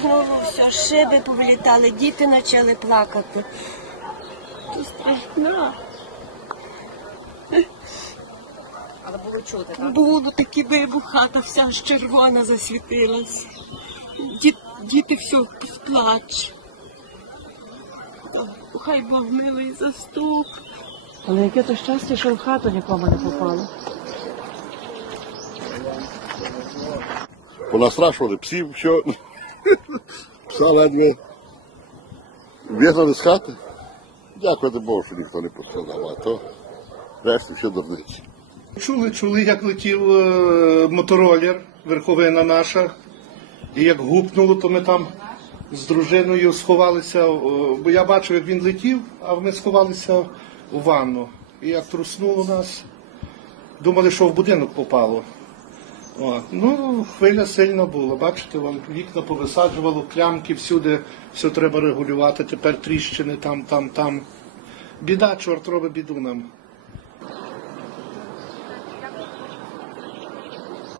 Знову все, шиби повилітали, діти почали плакати. Це страшно. Але було чути, так? Було такі вибух, хата вся ж червона засвітилась. Діт, діти все сплач. Хай Бог милий заступ. Але яке то щастя, що в хату нікому не попало. Понастрашували псів, що ледве вигнали з хати. Дякувати Богу, що ніхто не пострадав, а то решті все дурниці. Чули, чули, як летів е, моторолер, верховина наша. І як гупнуло, то ми там з дружиною сховалися, е, бо я бачив, як він летів, а ми сховалися у ванну. І як труснуло нас, думали, що в будинок попало. О, ну, хвиля сильна була. Бачите, вам вікна повисаджувало, клямки всюди, все треба регулювати. Тепер тріщини там, там, там. Біда, чорт робить біду нам.